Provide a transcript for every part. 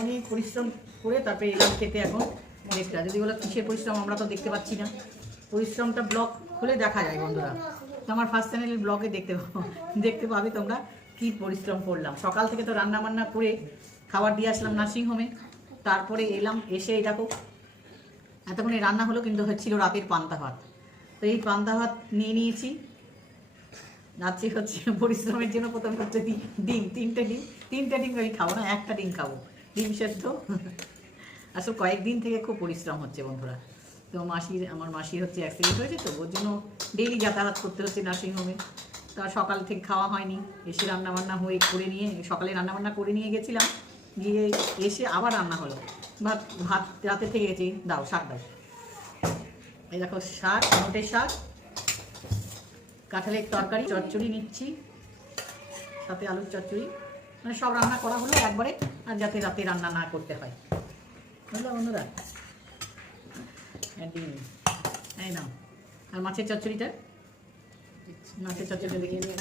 অনেক পরিশ্রম করে তারপরে এলাম খেতে এখন দেখতে যদি বলো কিসের পরিশ্রম, আমরা তো দেখতে পাচ্ছি না। পরিশ্রমটা ব্লগ খুলে দেখা যায়, বন্ধুরা। তো আমার ফার্স্ট চ্যানেলের ব্লগে দেখতে দেখতে পাবে তোমরা কি পরিশ্রম করলাম। সকাল থেকে তো রান্না বান্না করে খাবার দিয়ে আসলাম নার্সিংহোমে তারপরে এলাম, এসে এই দেখো, এতক্ষণে রান্না হলো, কিন্তু হচ্ছিল রাতের পান্তা ভাত। তো এই পান্তা ভাত নিয়ে নিয়েছি। রাত্রি হচ্ছে পরিশ্রমের জন্য প্রথম হচ্ছে ডিম, তিনটে ডিম। তিনটে ডিম আমি খাব না, একটা ডিম খাব। ডিম সেদ্ধ। আসলে কয়েকদিন থেকে খুব পরিশ্রম হচ্ছে বন্ধুরা। তো মাসির, আমার মাসির হচ্ছে অ্যাক্সিডেন্ট হয়েছে তো, ওর জন্য ডেইলি যাতায়াত করতে হচ্ছে নার্সিংহোমে তো আর সকাল থেকে খাওয়া হয়নি, এসে রান্নাবান্না হয়ে করে নিয়ে, সকালে রান্নাবান্না করে নিয়ে গেছিলাম। গিয়ে এসে আবার রান্না হলো। ভাত ভাত রাতে থেকে গেছি, দাও, শাক দাও। এই দেখো শাক মোটের শাক। কাঁঠালের তরকারি, চচ্চড়ি নিচ্ছি। সাথে আলুর চচ্চড়ি। মানে সব রান্না করা হলো একবারে। আর যাতে রাতে রান্না না করতে হয়। বুঝলো বন্ধুরা? ডিম এই নাও। আর মাছের চচ্চড়িটা? মাছের চচ্চড়িটা দেখিয়ে দিই।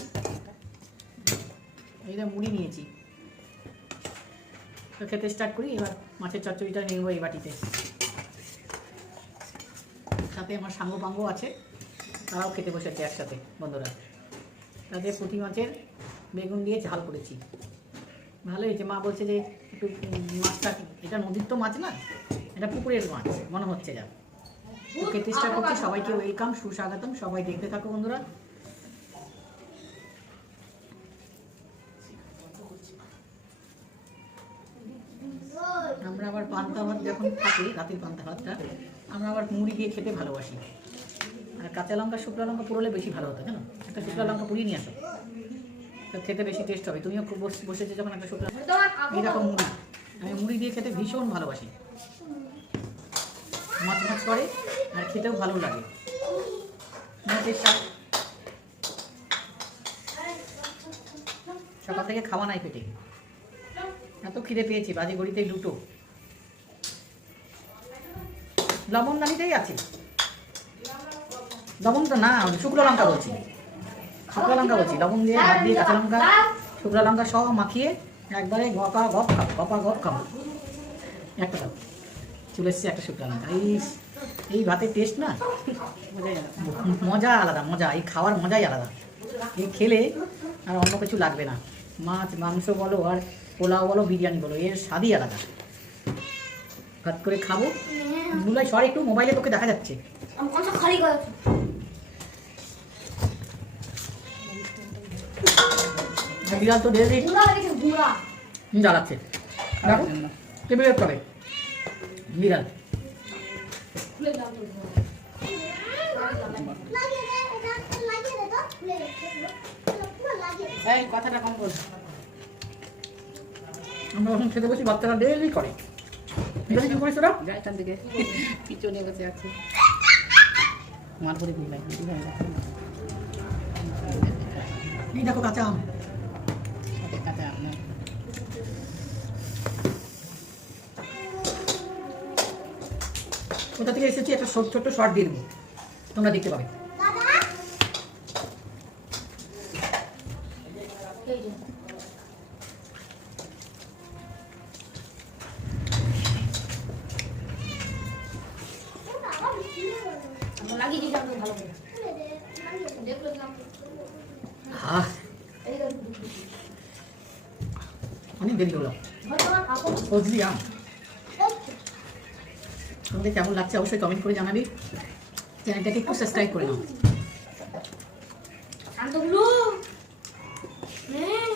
এইটা মুড়ি নিয়েছি। তো খেতে স্টার্ট করি এবার মাছের চচ্চড়িটা নেব এই বাটিতে। সাথে আমার সাঙ্গ পাঙ্গ আছে তারাও খেতে বসেছে একসাথে বন্ধুরা। তাতে পুঁটি মাছের বেগুন দিয়ে ঝাল করেছি। ভালো হয়েছে। মা বলছে যে একটু মাছটা এটা নদীর তো মাছ না? এটা পুকুরের মাছ মনে হচ্ছে যা স্টার্ট করছি সবাইকে ওয়েলকাম সুস্বাগতম সবাই দেখতে থাকো বন্ধুরা। আমরা আবার পান্তা ভাত যখন থাকি রাতের পান্তা ভাতটা আমরা আবার মুড়ি দিয়ে খেতে ভালোবাসি। আর কাঁচা লঙ্কা শুকনো লঙ্কা পুরোলে বেশি ভালো হতো জানো? একটা শুকনো লঙ্কা পুড়িয়ে নিয়ে আসো। খেতে বেশি টেস্ট হবে। তুমিও খুব বস- বসেছো যখন একটা শুকনো এইরকম মুড়ি। আমি মুড়ি দিয়ে খেতে ভীষণ ভালোবাসি। মাছ মাছ করে আর খেতেও ভালো লাগে। মাছের শাক সকাল থেকে খাওয়া নাই পেটে। এত খিদে পেয়েছি বাজে ঘড়িতে দুটো লবণ দানিতেই আছে। লবণ তো না শুকনো লঙ্কা বলছি। শুকনো লঙ্কা বলছি লবণ দিয়ে হাত দিয়ে কাঁচা লঙ্কা শুকনো লঙ্কা সব মাখিয়ে একবারে গপা গপ খাব গপা গপ খাব। একটা খাব চলে এসছে একটা শুকনো লঙ্কা। এই এই ভাতের টেস্ট না? মজা আলাদা মজা এই খাওয়ার মজাই আলাদা। এই খেলে আর অন্য কিছু লাগবে না। মাছ মাংস বলো আর পোলাও বলো বিরিয়ানি বলো এর স্বাদই আলাদা। ভাত করে খাব। মুলাই সর একটু মোবাইলে তোকে দেখা যাচ্ছে আমি কোনটা খালি করে আর বিড়াল তো ডেলি জ্বালাচ্ছে। দেখো তবে বিড়াল খুলে দাও এই কথাটা কম বল। আমরা যখন খেতে বসি বাচ্চারা ডেলি করে। দেখি কি করিস এখান থেকে। পিছনে বসে আছে। আমার করে বিড়াল এই দেখো কাঁচা আম। কাঁচা আম। কোথা থেকে এসেছি? একটা ছোট ছোট্ট শর্ট দিয়ে দেবো। তোমরা দেখতে পাবে। লাগিয়ে দিয়েছি ভালো করে। দেখল হ্যাঁ অনেক দেরি হলো। ফজলি আম। তোমাদের কেমন লাগছে অবশ্যই কমেন্ট করে জানাবি। চ্যানেলটাকে একটু সাবস্ক্রাইব করে নাও। হ্যাঁ।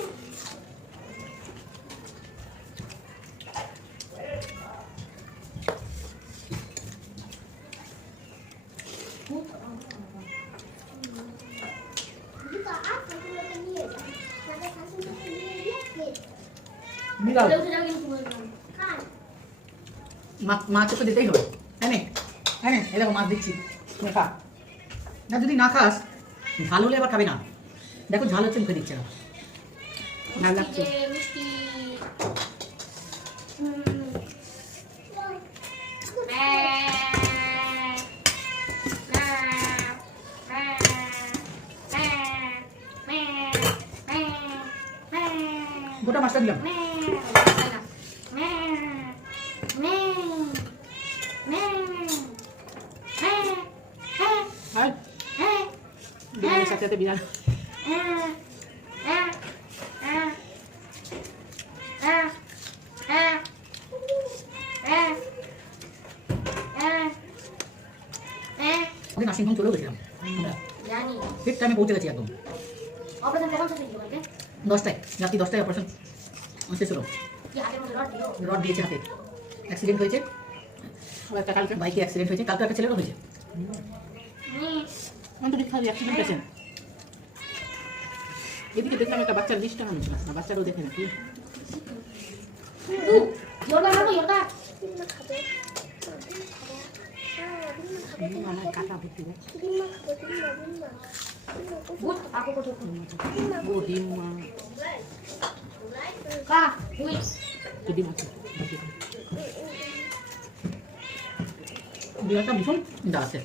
বিড়াল মাছ তো দিতেই হবে হ্যাঁ হ্যাঁ এই দেখো মাছ দিচ্ছি খা না যদি না খাস ঝাল হলে আবার খাবে না দেখো ঝাল হচ্ছে মুখে দিচ্ছে না ভালো লাগছে গোটা মাছটা দিলাম সাথে বিড়াল নার্সিংহোম চলে গেছিলাম ঠিক টাইমে পৌঁছে গেছি একদম দশটায়। রাত্রি দশটায় অপারেশন শেষ হলো রড দিয়েছে হাতে। অ্যাক্সিডেন্ট হয়েছে। একটা কালকে। বাইকে অ্যাক্সিডেন্ট হয়েছে। কালকে একটা ছেলেরও হয়েছে। অ্যাক্সিডেন্ট পেয়েছেন এদিকে দেখলাম একটা বাচ্চার লিস্ট টাঙানো ছিল না বাচ্চারও দেখে নাকি তু yorga মারবো yorga আমার কাটা ভর্তি রে। ভূত কাকু কত ও ডিম কা তুই আহ, ডিম আছে বিড়ালটা ভীষণ দাঁড়াচ্ছে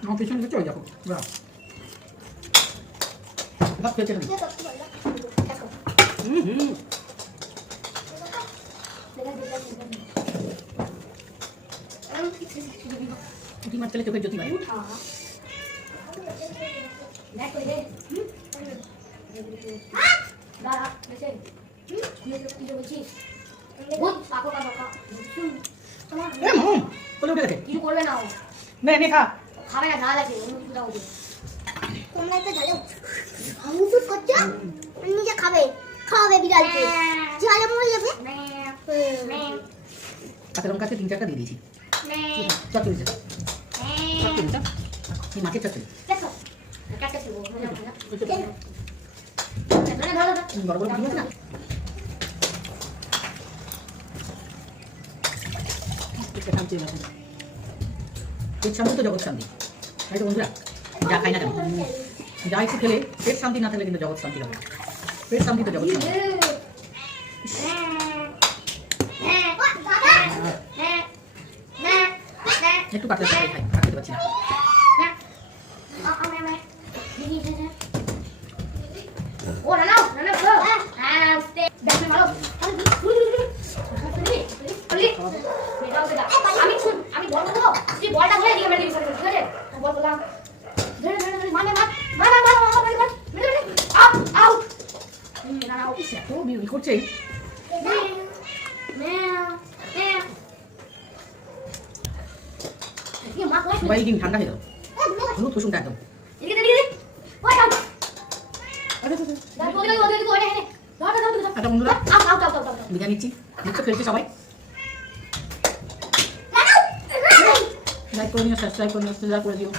আমার পিছনে চলে যাব বাহ ভাত খেয়েছে কেন হুম হুম পুঁটি মাছ খেলে চোখের জ্যোতি খা খাবে না ঝাল আছে তোমরা একটা ঝালে করছ নিজে খাবে খাওয়াবে বিড়ালকে ঝালে মরে যাবে কাঁচা লঙ্কা তিন চারটা দিয়ে দিয়েছি। চচ্চড়ি দিয়েছে চচ্চড়ি চা এই মাছের চচ্চড়ি দেখো কাটতে দেবো মজা মজা ওই তো বললাম। ধরে ধরো ধরো বড় বড় না। পেট শান্তি তো জগৎ শান্তি তাই তো বন্ধুরা যা না কেন যা খেলে পেট শান্তি না থাকলে কিন্তু জগৎ শান্তি হবে পেট শান্তি তো জগৎ শান্তি একটু পাতলা করে খাই আর খেতে পারছি না হ্যাঁ মানে করছে সবাই দিন ঠান্ডা হয়ে গেল হলুদ কুসুমটা একদম আচ্ছা বন্ধুরা নিচ্ছি খেলছে সবাই লাইক করে নিও সাবস্ক্রাইব করে নিও শেয়ার করে দিও